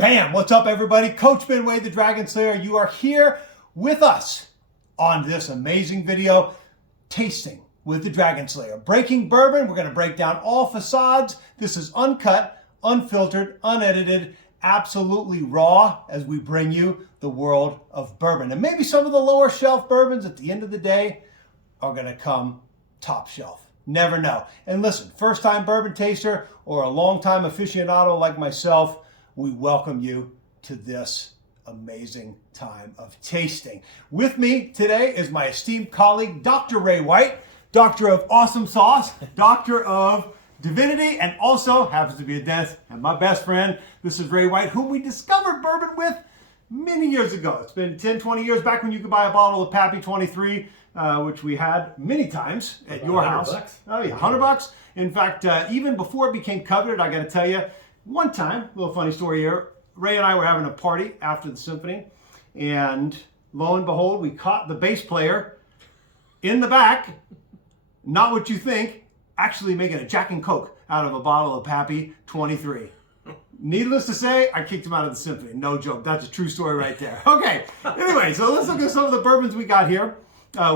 Bam! What's up, everybody? Coach Ben Wade, the Dragon Slayer. You are here with us on this amazing video, Tasting with the Dragon Slayer. Breaking bourbon, we're going to break down all facades. This is uncut, unfiltered, unedited, absolutely raw as we bring you the world of bourbon. And maybe some of the lower shelf bourbons at the end of the day are going to come top shelf. Never know. And listen, first time bourbon taster or a long time aficionado like myself, we welcome you to this amazing time of tasting. With me today is my esteemed colleague, Dr. Ray White, Doctor of Awesome Sauce, Doctor of Divinity, and also happens to be a dentist and my best friend. This is Ray White, whom we discovered bourbon with many years ago. It's been 10, 20 years back when you could buy a bottle of Pappy 23, which we had many times at your house. $100. Oh yeah, $100. In fact, even before it became coveted, I got to tell you, one time, a little funny story here, Ray and I were having a party after the symphony, and lo and behold, we caught the bass player in the back, not what you think, actually making a Jack and Coke out of a bottle of Pappy 23. Needless to say, I kicked him out of the symphony. No joke. That's a true story right there. Okay. Anyway, so let's look at some of the bourbons we got here.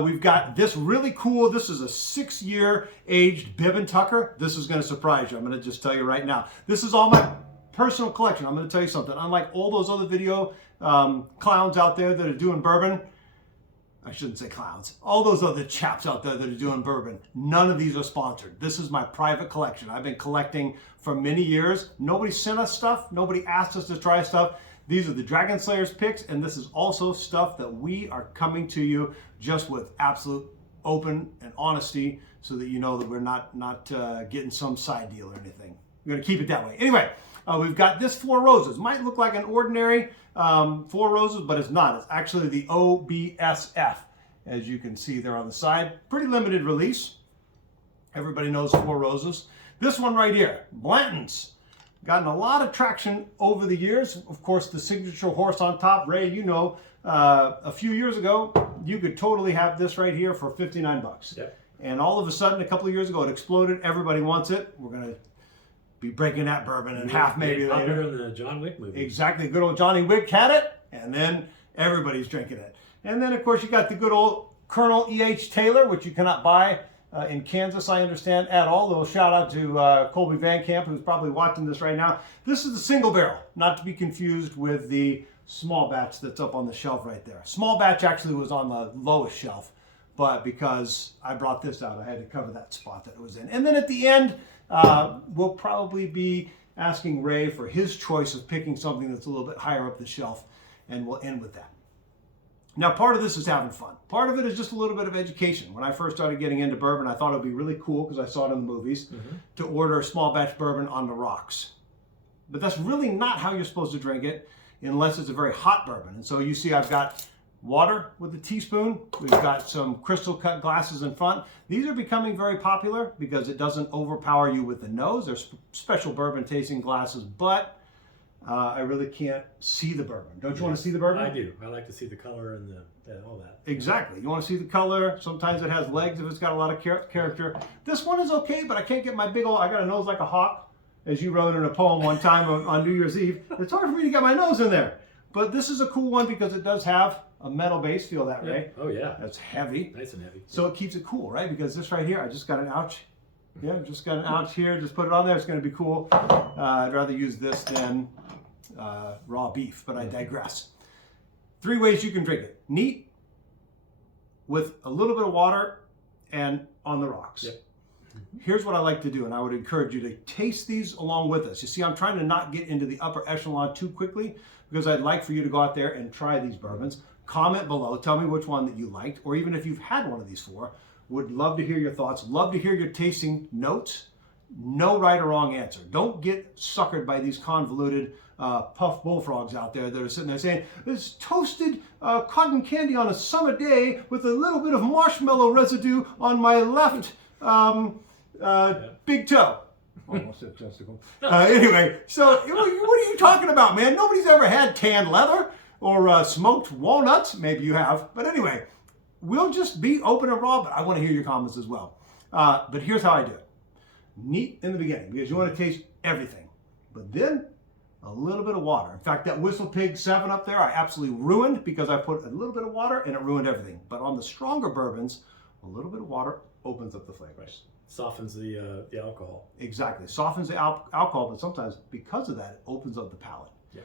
We've got this really cool, this is a 6-year aged Bib N Tuck. This is going to surprise you. I'm going to just tell you right now. This is all my personal collection. I'm going to tell you something. Unlike all those other video clowns out there that are doing bourbon, I shouldn't say clowns, all those other chaps out there that are doing bourbon, none of these are sponsored. This is my private collection. I've been collecting for many years. Nobody sent us stuff. Nobody asked us to try stuff. These are the Dragon Slayer's picks, and this is also stuff that we are coming to you just with absolute open and honesty so that you know that we're not getting some side deal or anything. We're going to keep it that way. Anyway, we've got this Four Roses. Might look like an ordinary Four Roses, but it's not. It's actually the OBSF, as you can see there on the side. Pretty limited release. Everybody knows Four Roses. This one right here, Blanton's. Gotten a lot of traction over the years. Of course, the signature horse on top, Ray, you know, a few years ago, you could totally have this right here for 59 bucks. Yep. And all of a sudden, a couple of years ago, it exploded. Everybody wants it. We're going to be breaking that bourbon in half maybe later. Popular in the John Wick movie. Exactly. Good old Johnny Wick had it, and then everybody's drinking it. And then, of course, you got the good old Colonel E.H. Taylor, which you cannot buy in Kansas, I understand, at all. A little shout out to Colby Van Camp, who's probably watching this right now. This is the single barrel, not to be confused with the small batch that's up on the shelf right there. Small batch actually was on the lowest shelf, but because I brought this out, I had to cover that spot that it was in. And then at the end, we'll probably be asking Ray for his choice of picking something that's a little bit higher up the shelf, and we'll end with that. Now, part of this is having fun. Part of it is just a little bit of education. When I first started getting into bourbon, I thought it would be really cool, because I saw it in the movies, to order a small batch bourbon on the rocks. But that's really not how you're supposed to drink it unless it's a very hot bourbon. And so you see I've got water with a teaspoon. We've got some crystal cut glasses in front. These are becoming very popular because it doesn't overpower you with the nose. There's special bourbon tasting glasses, but I really can't see the bourbon. Don't you want to see the bourbon? I do. I like to see the color and all that. Exactly. You want to see the color. Sometimes it has legs if it's got a lot of character. This one is okay, but I can't get my big old, I got a nose like a hawk, as you wrote in a poem one time on New Year's Eve. It's hard for me to get my nose in there. But this is a cool one because it does have a metal base. Feel that, Ray? Oh, yeah. That's heavy. Nice and heavy. So it keeps it cool, right? Because this right here, I just got an ouch. Yeah, just got an ouch here. Just put it on there. It's going to be cool. I'd rather use this than raw beef, but I digress. 3 ways you can drink it. Neat, with a little bit of water, and on the rocks. Yep. Here's what I like to do, and I would encourage you to taste these along with us. You see, I'm trying to not get into the upper echelon too quickly because I'd like for you to go out there and try these bourbons. Comment below, tell me which one that you liked, or even if you've had one of these four. Would love to hear your thoughts, love to hear your tasting notes. No right or wrong answer. Don't get suckered by these convoluted puff bullfrogs out there that are sitting there saying, it's toasted cotton candy on a summer day with a little bit of marshmallow residue on my left big toe. Almost said testicle. Anyway, so what are you talking about, man? Nobody's ever had tanned leather or smoked walnuts. Maybe you have. But anyway, we'll just be open and raw, but I want to hear your comments as well. But here's how I do it. Neat in the beginning, because you want to taste everything. But then a little bit of water. In fact, that Whistle Pig 7 up there, I absolutely ruined because I put a little bit of water and it ruined everything. But on the stronger bourbons, a little bit of water opens up the flavors. Right. Softens the alcohol. Exactly. Softens the alcohol, but sometimes because of that, it opens up the palate. Yeah.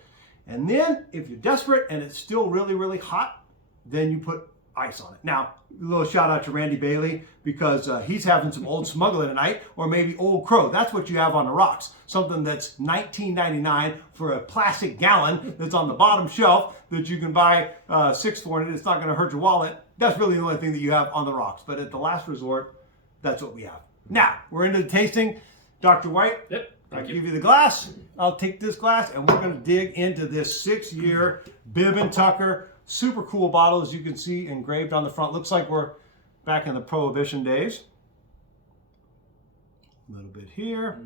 And then if you're desperate and it's still really, really hot, then you put ice on it. Now, a little shout out to Randy Bailey because he's having some Old Smuggler tonight, or maybe Old Crow. That's what you have on the rocks. Something that's $19.99 for a plastic gallon that's on the bottom shelf that you can buy 6 for, and it's not going to hurt your wallet. That's really the only thing that you have on the rocks. But at the last resort, that's what we have. Now, we're into the tasting. Dr. White, Yep. I'll give you the glass. I'll take this glass, and we're going to dig into this 6-year Bib N Tucker. Super cool bottle, as you can see, engraved on the front. Looks like we're back in the Prohibition days. A little bit here.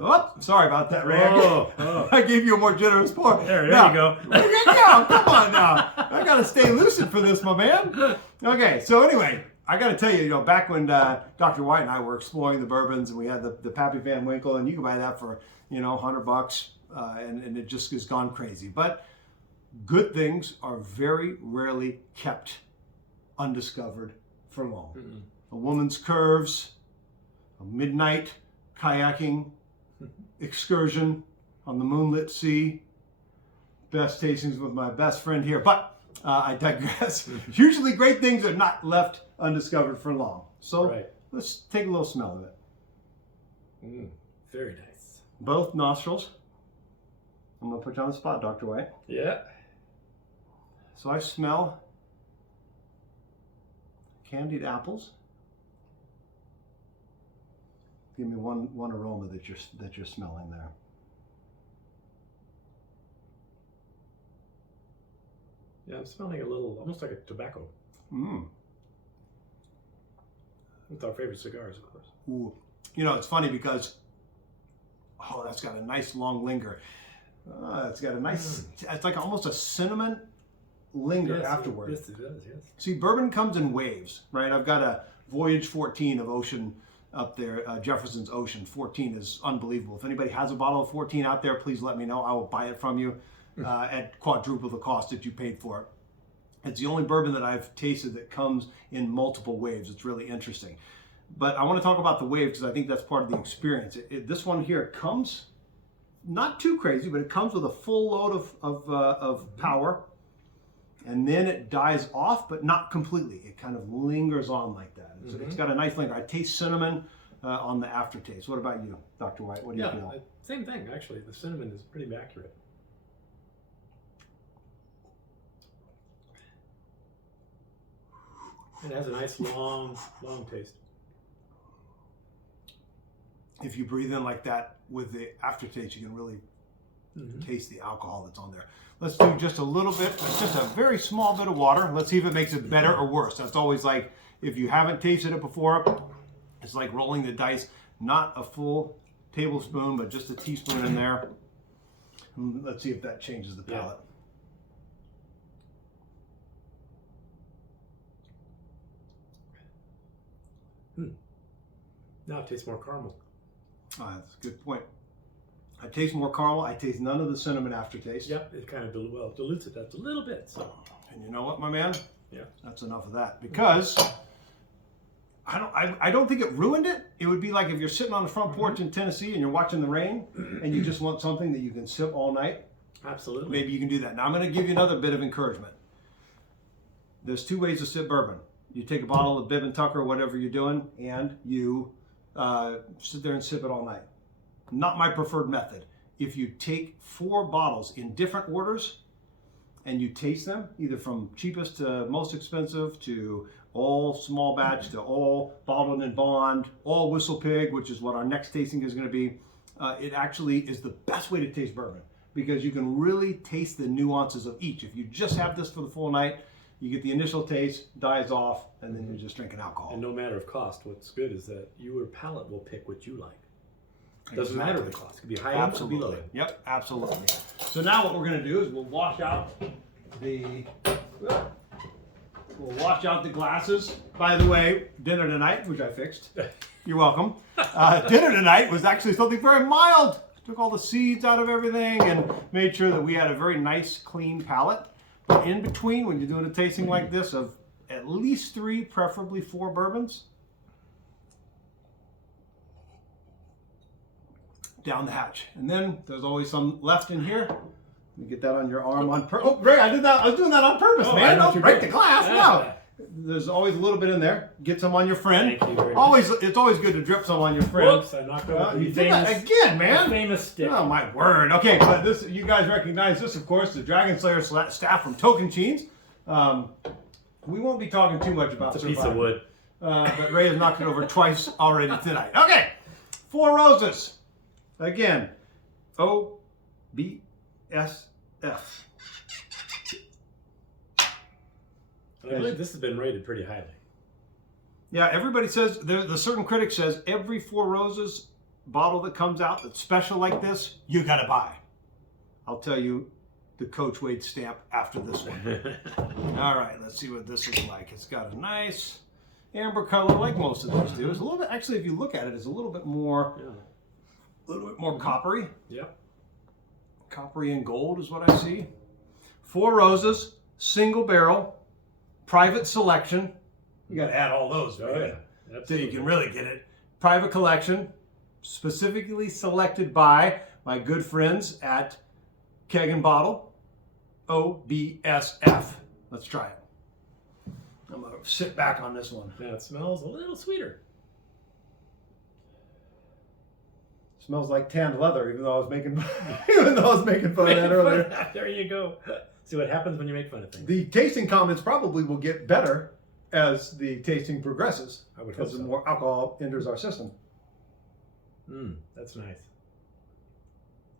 Oh, sorry about that, Ray. I gave you a more generous pour. There now, you go. There you go. Come on now. I got to stay lucid for this, my man. Okay, so anyway, I got to tell you, back when Dr. White and I were exploring the bourbons, and we had the Pappy Van Winkle, and you can buy that for, $100, and it just has gone crazy. But good things are very rarely kept undiscovered for long. A woman's curves, a midnight kayaking excursion on the moonlit sea, best tastings with my best friend here. But I digress. Usually great things are not left undiscovered for long. So let's take a little smell of it. Very nice. Both nostrils. I'm going to put you on the spot, Dr. White. Yeah. So I smell candied apples. Give me one aroma that you're smelling there. Yeah, I'm smelling a little, almost like a tobacco. With our favorite cigars, of course. Ooh. It's funny because, that's got a nice long linger. It's got a nice, it's like almost a cinnamon linger afterward. Yes, it does, yes. See, bourbon comes in waves, right? I've got a Voyage 14 of Ocean up there, Jefferson's Ocean. 14 is unbelievable. If anybody has a bottle of 14 out there, please let me know. I will buy it from you at quadruple the cost that you paid for it. It's the only bourbon that I've tasted that comes in multiple waves. It's really interesting. But I want to talk about the wave because I think that's part of the experience. This one here comes not too crazy, but it comes with a full load of power. And then it dies off, but not completely. It kind of lingers on like that. It's got a nice linger. I taste cinnamon on the aftertaste. What about you, Dr. White? What do you feel? Same thing, actually. The cinnamon is pretty accurate. It has a nice long taste. If you breathe in like that with the aftertaste, you can really taste the alcohol that's on there. Let's do just a little bit, just a very small bit of water. Let's see if it makes it better or worse. That's always like, if you haven't tasted it before, it's like rolling the dice. Not a full tablespoon, but just a teaspoon in there. And let's see if that changes the palate. Now it tastes more caramel. That's a good point. I taste more caramel. I taste none of the cinnamon aftertaste. Yep, it kind of dilutes it just a little bit. So. And you know what, my man? Yeah. That's enough of that. Because I don't think it ruined it. It would be like if you're sitting on the front porch in Tennessee and you're watching the rain and you just want something that you can sip all night. Absolutely. Maybe you can do that. Now I'm going to give you another bit of encouragement. There's 2 ways to sip bourbon. You take a bottle of Bib N Tuck or whatever you're doing, and you sit there and sip it all night. Not my preferred method. If you take 4 bottles in different orders and you taste them, either from cheapest to most expensive to all small batch to all bottled and bond, all Whistle Pig, which is what our next tasting is going to be, it actually is the best way to taste bourbon because you can really taste the nuances of each. If you just have this for the full night, you get the initial taste, dies off, and then you're just drinking alcohol. And no matter of cost, what's good is that your palate will pick what you like. Doesn't matter the cost. It could be high end, it could be low end. Yep, absolutely. So now what we're going to do is we'll wash out the glasses. By the way, dinner tonight, which I fixed. You're welcome. Dinner tonight was actually something very mild. took all the seeds out of everything and made sure that we had a very nice, clean palate. But in between, when you're doing a tasting like this of at least 3, preferably 4 bourbons, down the hatch. And then there's always some left in here. You get that on your arm on purpose. Oh, Ray, I did that. I was doing that on purpose, man. Don't break the glass. No. There's always a little bit in there. Get some on your friend. Thank you very much. It's always good to drip some on your friend. Whoops, I knocked over you did that again, man. Famous stick. Oh my word. Okay, but this, you guys recognize this, of course, the Dragon Slayer staff from Token Cheens. We won't be talking too much about it's a piece of wood. But Ray has knocked it over twice already tonight. Okay, 4 Roses. Again, OBSF. And I believe this has been rated pretty highly. Yeah, everybody says, the certain critic says, every 4 Roses bottle that comes out that's special like this, you gotta buy. I'll tell you the Coach Wade stamp after this one. All right, let's see what this is like. It's got a nice amber color like most of these do. It's a little bit, actually, if you look at it, it's a little bit more, coppery. Yep. Coppery and gold is what I see. 4 Roses, single barrel, private selection. You got to add all those, right? Oh, yeah. So you can really get it. Private collection, specifically selected by my good friends at Keg and Bottle, OBSF. Let's try it. I'm going to sit back on this one. Yeah, it smells a little sweeter. Smells like tanned leather, even though I was making fun of that earlier. There you go. See what happens when you make fun of things. The tasting comments probably will get better as the tasting progresses. I would hope because so. the more alcohol enters our system. That's nice.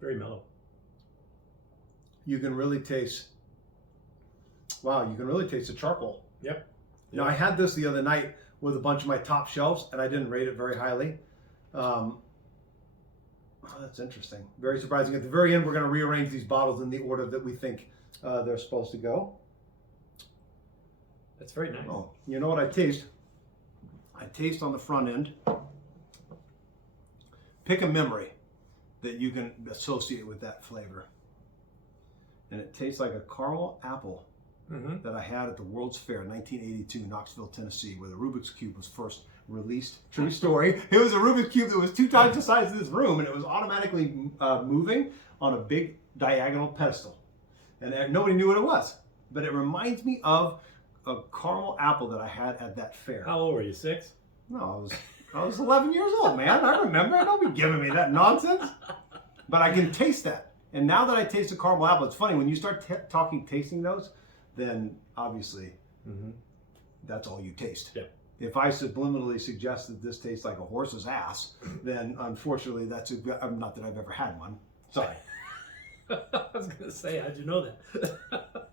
Very mellow. You can really taste. Wow, you can really taste the charcoal. Yep. Now I had this the other night with a bunch of my top shelves, and I didn't rate it very highly. That's interesting. Very surprising. At the very end, we're going to rearrange these bottles in the order that we think they're supposed to go. That's very nice. Oh, you know what I taste? I taste on the front end. Pick a memory that you can associate with that flavor. And it tastes like a caramel apple that I had at the World's Fair in 1982, Knoxville, Tennessee, where the Rubik's Cube was first released. True story. It was a Rubik's Cube that was 2 times the size of this room, and it was automatically moving on a big diagonal pedestal. And nobody knew what it was. But it reminds me of a caramel apple that I had at that fair. How old were you, 6? No, I was 11 years old, man. I remember. Don't be giving me that nonsense. But I can taste that. And now that I taste the caramel apple, it's funny, when you start tasting those, then obviously that's all you taste. Yeah. If I subliminally suggest that this tastes like a horse's ass, then unfortunately not that I've ever had one. Sorry. I was going to say, how'd you know that?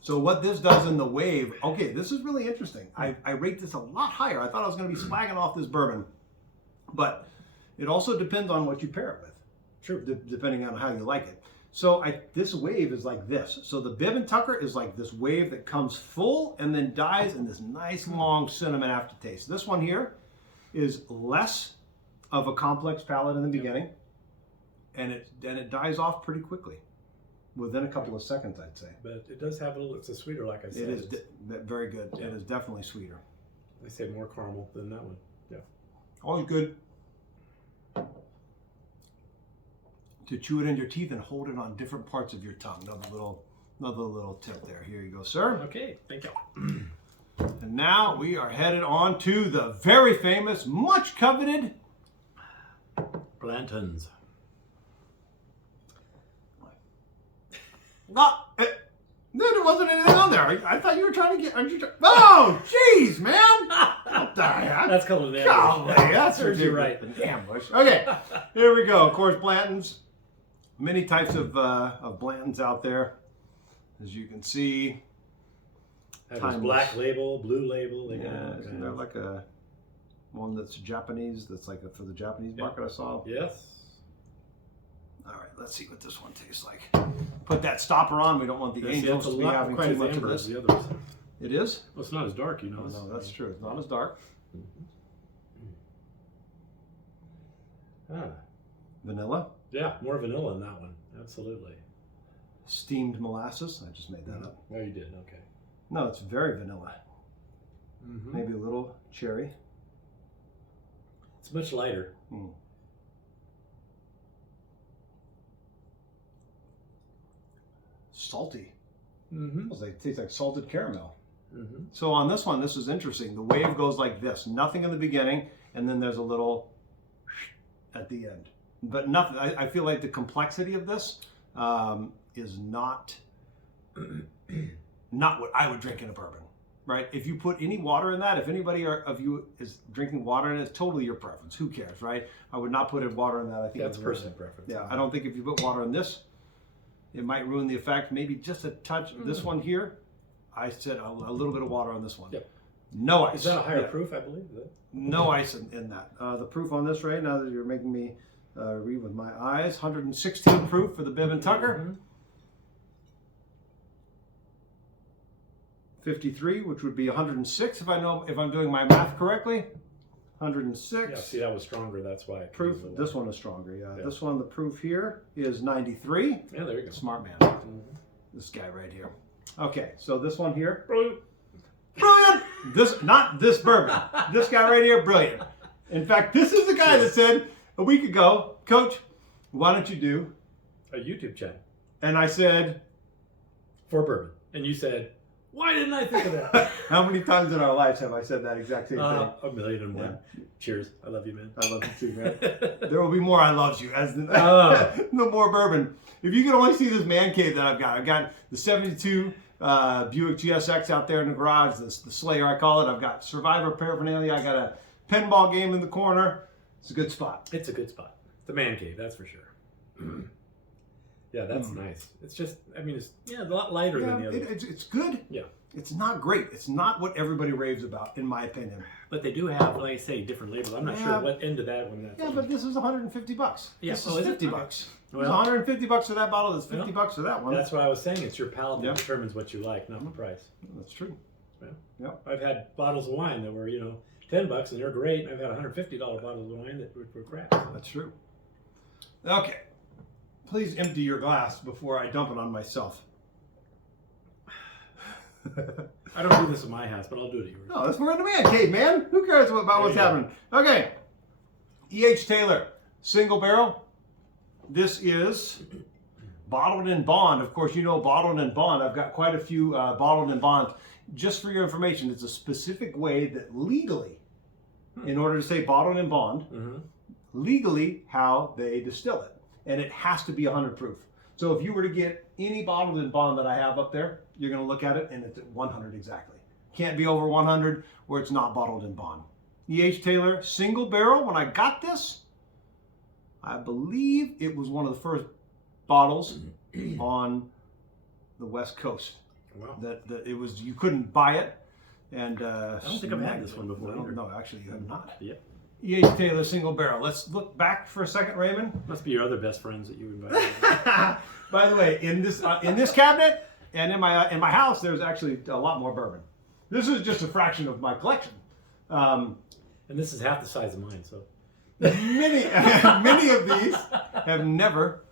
So what this does in the wave, okay, this is really interesting. I rate this a lot higher. I thought I was going to be slagging off this bourbon. But it also depends on what you pair it with. True. Depending on how you like it. So this wave is like this. So the Bib N Tucker is like this wave that comes full and then dies in this nice long cinnamon aftertaste. This one here is less of a complex palate in the beginning, and it dies off pretty quickly, within a couple of seconds, I'd say. But it does have it's a sweeter, like I said. It is very good. Yeah. It is definitely sweeter. I say more caramel than that one. Yeah. Always good to chew it in your teeth and hold it on different parts of your tongue. Another little tip there. Here you go, sir. Okay, thank you. And now we are headed on to the very famous, much coveted Blantons. There wasn't anything on there. I thought you were trying to get. Oh, jeez, man! That's called an ambush. Golly, that's serves you right. An ambush. Okay, here we go. Of course, Blantons. Many types of Blantons out there, as you can see. There's black label, blue label. Isn't there like a one that's Japanese? That's like for the Japanese market. I saw. Yes. All right, let's see what this one tastes like. Put that stopper on. We don't want the angels to be having too much of this. The others. It is? Well, it's not as dark, you know. No, that's true. It's not as dark. Ah. Vanilla. Yeah, more vanilla in that one. Absolutely. Steamed molasses. I just made that up. Oh, you did. Okay. No, it's very vanilla. Mm-hmm. Maybe a little cherry. It's much lighter. Mm. Salty. Mm-hmm. It tastes like salted caramel. Mm-hmm. So on this one, this is interesting. The wave goes like this. Nothing in the beginning, and then there's a little at the end. But nothing. I feel like the complexity of this is not what I would drink in a bourbon, right? If you put any water in that, if anybody of you is drinking water in it, it's totally your preference. Who cares, right? I would not put water in that. I think That's personal preference. Yeah, I don't think if you put water in this, it might ruin the effect. Maybe just a touch. This one here, I said a little bit of water on this one. Yep. No ice. Is that a higher proof, I believe? No ice in that. The proof on this right now that you're making me read with my eyes, 116 proof for the Bib N Tucker. Mm-hmm. 53, which would be 106 if I'm doing my math correctly. 106. Yeah, see, that was stronger. That's why. Proof. This one is stronger. Yeah. This one, the proof here is 93. Yeah, there you go. Smart man. Mm-hmm. This guy right here. Okay, so this one here. Brilliant. Brilliant. Not this bourbon. This guy right here, brilliant. In fact, this is the guy that said a week ago, Coach, why don't you do a YouTube channel? And I said, for bourbon. And you said, why didn't I think of that? How many times in our lives have I said that exact same thing? 1,000,001. Yeah. Cheers. I love you, man. I love you too, man. There will be more I loves you as the more bourbon. If you can only see this man cave that I've got the 72 Buick GSX out there in the garage, the Slayer I call it. I've got Survivor paraphernalia. I got a pinball game in the corner. It's a good spot. It's a good spot. The man cave, that's for sure. Yeah, that's nice. It's just, I mean, it's a lot lighter than the other. It's good. Yeah. It's not great. It's not what everybody raves about, in my opinion. But they do have, like I say, different labels. I'm not sure what end of that one that's Yeah, but this is $150. Yeah, this is $50. Well, it's $150 for that bottle. It's $50 for that one. That's what I was saying. It's your palate that determines what you like, not the price. That's true. Yeah. I've had bottles of wine that were, $10 and they're great. And I've had $150 bottles of wine that were crap. So. That's true. Okay. Please empty your glass before I dump it on myself. I don't do this in my house, but I'll do it at yours. No, we're in the man cave, man. Who cares about what's happening? Okay. E.H. Taylor, single barrel. This is bottled in bond. Of course, bottled in bond. I've got quite a few bottled in bond. Just for your information, it's a specific way that legally, in order to say bottled in bond, legally how they distill it. And it has to be 100 proof. So if you were to get any bottled in bond that I have up there, you're going to look at it and it's at 100 exactly. Can't be over 100 where it's not bottled in bond. E.H. Taylor, single barrel. When I got this, I believe it was one of the first bottles on the West Coast. Wow. That it was, you couldn't buy it. And I don't think I've had this one before. No, actually you have not. Yep. E.H. Taylor single barrel. Let's look back for a second, Raymond. Must be your other best friends that you invited. By the way, in this cabinet and in my house, there's actually a lot more bourbon. This is just a fraction of my collection. And this is half the size of mine, so many of these have never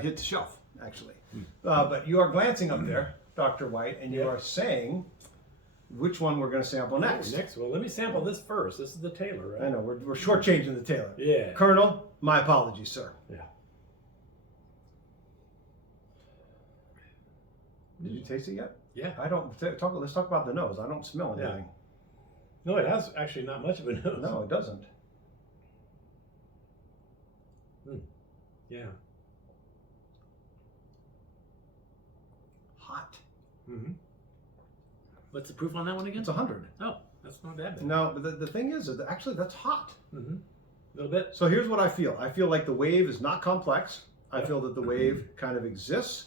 hit the shelf, actually. But you are glancing up there, Dr. White, and you are saying which one we're going to sample next. Well, let me sample this first. This is the Taylor, right? I know, we're shortchanging the Taylor. Yeah. Colonel, my apologies, sir. Yeah. Did you taste it yet? Yeah. I don't. Let's talk about the nose. I don't smell anything. No, it has actually not much of a nose. No, it doesn't. Yeah. Hot. Mm-hmm. What's the proof on that one again? It's 100. Oh, that's not that bad. No, but the thing is that actually that's hot. Mm-hmm. A little bit. So here's what I feel. I feel like the wave is not complex. I feel that the wave kind of exists,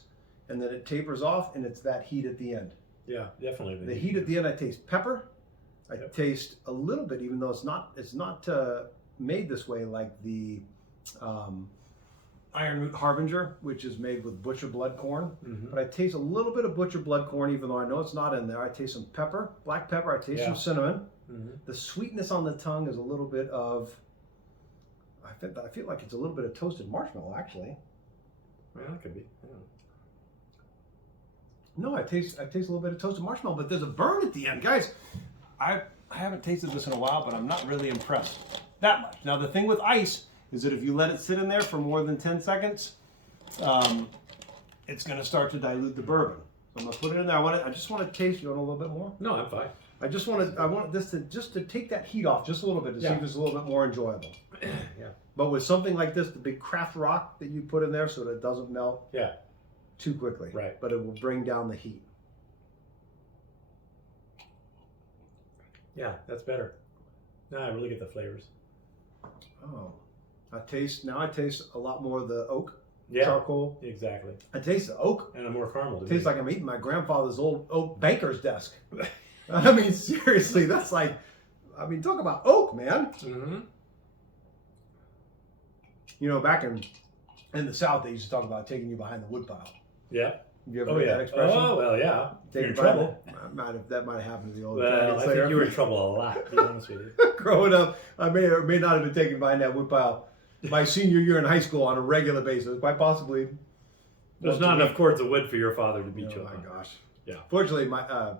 and then it tapers off, and it's that heat at the end. Yeah, definitely. The heat at the end, I taste pepper. I taste a little bit, even though it's not made this way, like the Ironroot Harbinger, which is made with butcher blood corn. But I taste a little bit of butcher blood corn, even though I know it's not in there. I taste some pepper, black pepper. I taste some cinnamon. The sweetness on the tongue is a little bit of, I feel like it's a little bit of toasted marshmallow, actually. Well, it could be. Yeah. No, I taste a little bit of toasted marshmallow, but there's a burn at the end, guys. I haven't tasted this in a while, but I'm not really impressed that much. Now the thing with ice is that if you let it sit in there for more than 10 seconds, it's going to start to dilute the bourbon. So I'm going to put it in there. I just want to taste. You want a little bit more? No, I'm fine. I want this to take that heat off just a little bit to see if it's a little bit more enjoyable. Yeah. But with something like this, the big craft rock that you put in there so that it doesn't melt too quickly. Right. But it will bring down the heat. Yeah, that's better. Now I really get the flavors. Oh. I taste a lot more of the oak. Yeah. Charcoal. Exactly. I taste the oak. And a more caramel. It tastes like I'm eating my grandfather's old oak baker's desk. I mean, seriously, that's like, talk about oak, man. Mm-hmm. You know, back in the South, they used to talk about taking you behind the woodpile. Yeah. Have you ever heard that expression? Oh, well, yeah. You're in trouble. That might have happened to the old Well, I think you were in trouble a lot, to be honest with you. Growing up, I may or may not have been taken behind that woodpile my senior year in high school on a regular basis, quite possibly. There's not enough cords of wood for your father to beat you up. Oh my gosh. Yeah. Fortunately, my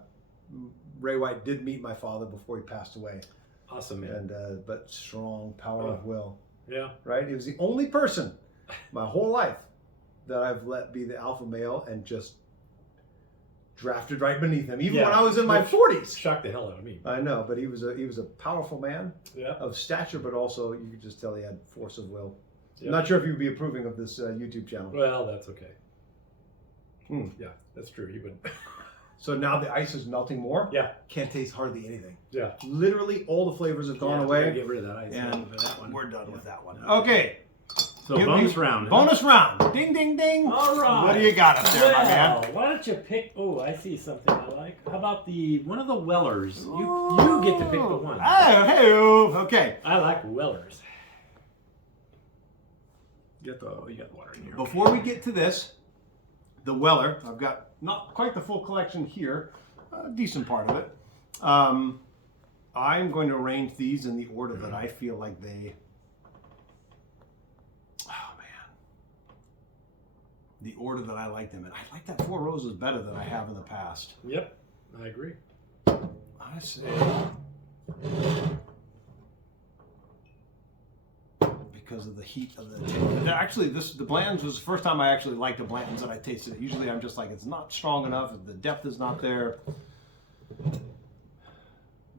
Ray White did meet my father before he passed away. Awesome, man. And but strong power of will. Yeah. Right? He was the only person my whole life that I've let be the alpha male and just drafted right beneath him, even when I was in my 40s. Shocked the hell out of me. I know, but he was a powerful man of stature, but also you could just tell he had force of will. Yeah. I'm not sure if you would be approving of this YouTube channel. Well, that's okay. Yeah, that's true. You would. So now the ice is melting more. Yeah. Can't taste hardly anything. Yeah. Literally all the flavors have gone away. Get rid of that ice. And that one. we're done with that one. Okay. So bonus round. Bonus round. Ding, ding, ding. All right. What do you got up there, my man? Why don't you pick? Oh, I see something I like. How about one of the Wellers? You get to pick the one. Oh, hey, okay. I like Wellers. You got the water in here. Before we get to this, the Weller, I've got not quite the full collection here, a decent part of it. I'm going to arrange these in the order that I feel like they. Oh man, the order that I like them in. I like that Four Roses better than I have in the past. Yep, I agree. I say. Because of the heat of the actually the Blantons was the first time I actually liked the Blantons that I tasted it. Usually I'm just like, it's not strong enough, the depth is not there.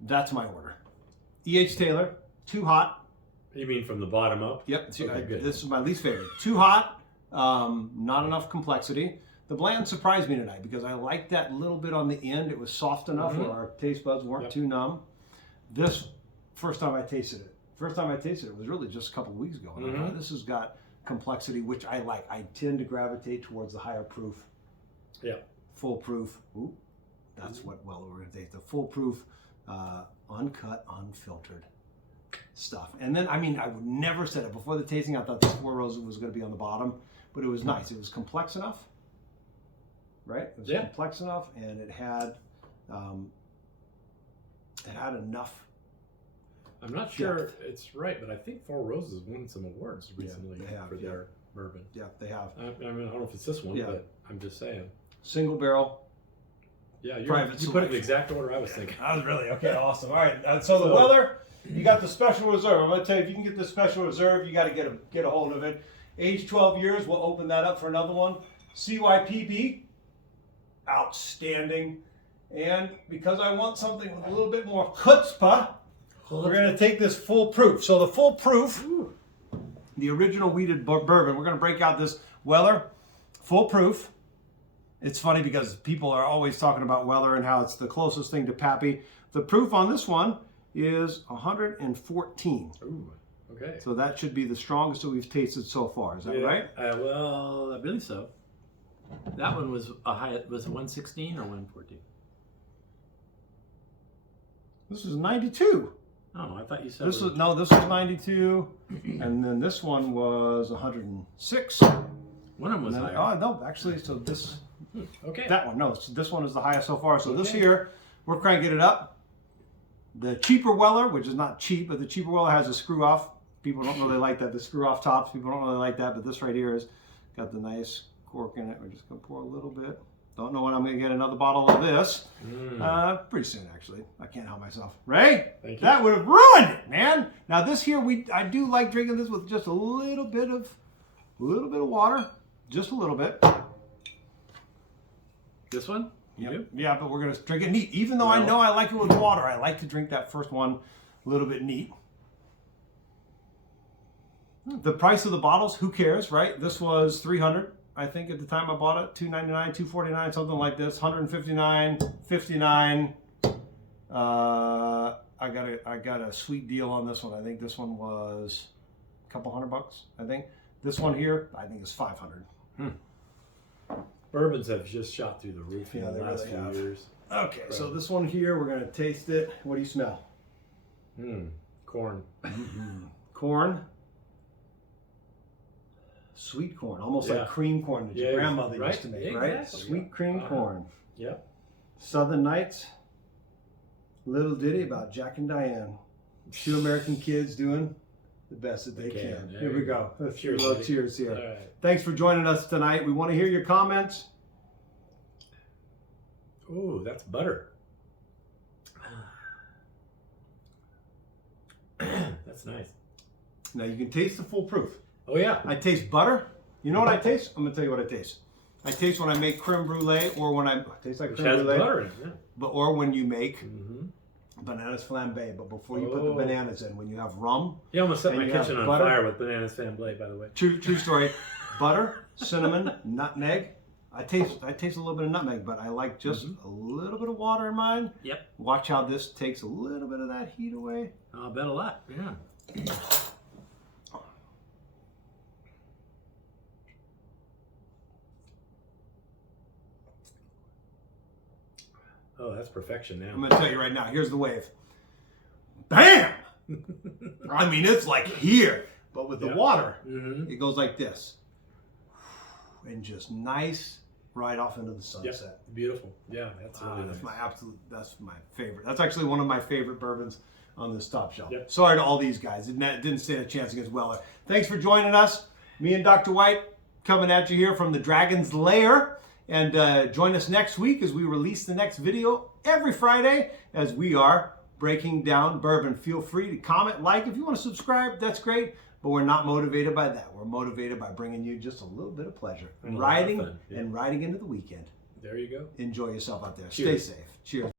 That's my order. E.H. Taylor, too hot. You mean from the bottom up? Yep. Okay, good. This is my least favorite. Too hot, not enough complexity. The Blanton surprised me tonight because I liked that little bit on the end. It was soft enough where our taste buds weren't too numb. This, first time I tasted it was really just a couple of weeks ago. And I thought, this has got complexity, which I like. I tend to gravitate towards the higher proof. Yeah. Full proof. Ooh, that's what we're going to taste. The full proof, uncut, unfiltered stuff. And then, I would never said it. Before the tasting, I thought the Four Roses was going to be on the bottom, but it was nice. It was complex enough, right? It was complex enough, and it had enough. I'm not sure it's right, but I think Four Roses won some awards recently for their bourbon. Yeah, they have. I don't know if it's this one, but I'm just saying. Single barrel. Yeah, you put it in the exact order I was thinking. I was really okay. Awesome. All right. So the Weller, you got the Special Reserve. I'm going to tell you, if you can get the Special Reserve, you got to get a hold of it. Age 12 years. We'll open that up for another one. CYPB, outstanding. And because I want something with a little bit more chutzpah, we're going to take this full proof. So the full proof, the original wheated bourbon, we're going to break out this Weller full proof. It's funny because people are always talking about Weller and how it's the closest thing to Pappy. The proof on this one is 114. Ooh, okay. So that should be the strongest that we've tasted so far. Is that right? Well, I believe so. That one was was 116 or 114? This is 92. Oh, I thought you said this was 92, and then this one was 106. One of them was higher. Oh no, actually, so this. Okay. That one, no. So this one is the highest so far. So this here, we're cranking it up. The cheaper Weller, which is not cheap, but the cheaper Weller has a screw-off People don't really like that. The screw off tops, people don't really like that. But this right here has got the nice cork in it. We're just going to pour a little bit. Don't know when I'm going to get another bottle of this. Pretty soon, actually. I can't help myself. Ray, Thank you. that would have ruined it, man. Now this here, I do like drinking this with just a little bit of water, just a little bit. This one? You do? Yeah, but we're going to drink it neat. Even though I know I like it with water, I like to drink that first one a little bit neat. The price of the bottles, who cares, right? This was $300, I think, at the time I bought it. $299, $249, something like this. $159, $59. I got a sweet deal on this one. I think this one was a couple $100, I think. This one here, I think, is $500. Bourbons have just shot through the roof in the last few years. Okay, so this one here, we're going to taste it. What do you smell? Corn. Corn. Sweet corn, almost like cream corn that your grandmother used to make, right? Exactly. Sweet cream corn. Yep. Southern Nights. Little ditty about Jack and Diane. Two American kids doing the best that they can. Here we go. Let's do a little cheers here. All right. Thanks for joining us tonight. We want to hear your comments. Ooh, that's butter. That's nice. Now you can taste the full proof. Oh yeah. I taste butter. You know what I taste? I'm gonna tell you what I taste. I taste when I make creme brulee, or when I taste like creme brulee, butter in it, but or when you make bananas flambé. But before you put the bananas in, when you have rum, you almost set my kitchen on butter, fire with bananas flambé, by the way. True story. Butter, cinnamon, nutmeg. I taste a little bit of nutmeg, but I like just a little bit of water in mine. Yep. Watch how this takes a little bit of that heat away. I'll bet a lot. Yeah. Oh, that's perfection now. I'm going to tell you right now. Here's the wave. Bam! I mean, it's like here. But with the water, it goes like this. And just nice right off into the sunset. Yep. Beautiful. Yeah, that's really nice. That's my favorite. That's actually one of my favorite bourbons on this top shelf. Yep. Sorry to all these guys. Didn't stand a chance against Weller. Thanks for joining us. Me and Dr. White coming at you here from the Dragon's Lair. And join us next week as we release the next video every Friday as we are breaking down bourbon. Feel free to comment, like. If you want to subscribe, that's great. But we're not motivated by that. We're motivated by bringing you just a little bit of pleasure and riding into the weekend. There you go. Enjoy yourself out there. Cheers. Stay safe. Cheers.